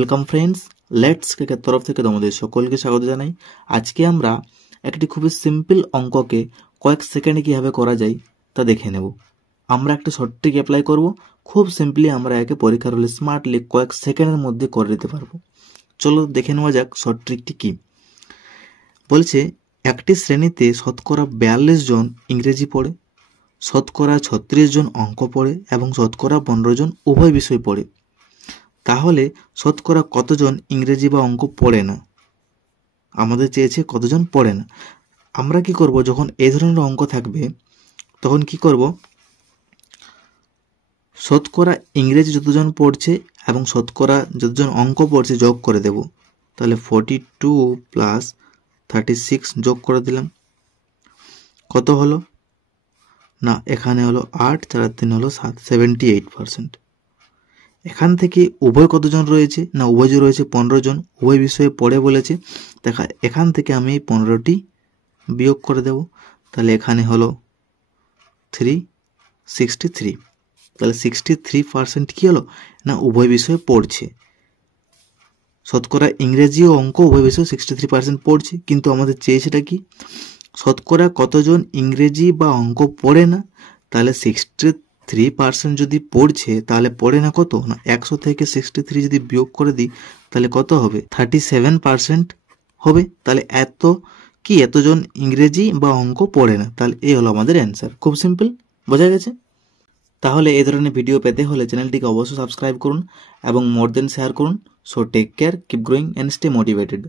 Welcome friends, let's cricket তরফ থেকে তোমাদের সকলকে স্বাগত জানাই। আজকে আমরা একটি খুবই সিম্পল অঙ্ককে কয়েক সেকেন্ডে কিভাবে করা যায় তা দেখে নেব। আমরা একটা শর্ট ট্রিক অ্যাপ্লাই করব। খুব সিম্পলি আমরা একে পরীক্ষার হলে স্মার্টলি কয়েক সেকেন্ডের মধ্যে করে দিতে পারবো। চলো দেখে নেওয়া যাক শর্ট ট্রিকটি কি। বলছে একটি শ্রেণীতে শতকরা 42 জন ইংরেজি পড়ে, শতকরা 36 জন অঙ্ক পড়ে এবং শতকরা 15 জন উভয় বিষয় পড়ে। তাহলে শতকরা কতজন ইংরেজি বা অঙ্ক পড়ে না? আমাদের চেয়েছে কতজন পড়ে না। আমরা কি করব, যখন এই ধরনের অঙ্ক থাকবে তখন কি করব, শতকরা ইংরেজি যতজন পড়ছে এবং শতকরা যতজন অঙ্ক পড়ছে যোগ করে দেব। তাহলে 42 প্লাস 36 যোগ করে দিলাম। কত হলো না, এখানে হলো 8, 4 আর 3 হলো 7, 78%। এখান থেকে উভয় কতজন রয়েছে না, উভয় যে রয়েছে 15 জন, উভয় বিষয়ে পড়ে বলেছে। দেখা এখান থেকে আমি 15টি বিয়োগ করে দেব। তাহলে এখানে হলো 63। তাহলে 63% কি হলো না, উভয় বিষয়ে পড়ছে। শতকরা ইংরেজি ও অঙ্ক উভয় বিষয়ে 63% পড়ছে, কিন্তু আমাদের চেয়েছেটা কি, শতকরা কতজন ইংরেজি বা অঙ্ক পড়ে না। তাহলে 63% যদি পড়ছে তাহলে পড়ে না কত না, 100 থেকে 63 যদি বিয়োগ করে দিই তাহলে কত হবে, 37% হবে। তাহলে এতজন ইংরেজি বা অঙ্ক পড়ে না। তাহলে এই হলো আমাদের অ্যান্সার। খুব সিম্পল, বোঝা গেছে? তাহলে এই ধরনের ভিডিও পেতে হলে চ্যানেলটিকে অবশ্যই সাবস্ক্রাইব করুন এবং মোর দেন শেয়ার করুন। So take care, keep growing and stay motivated.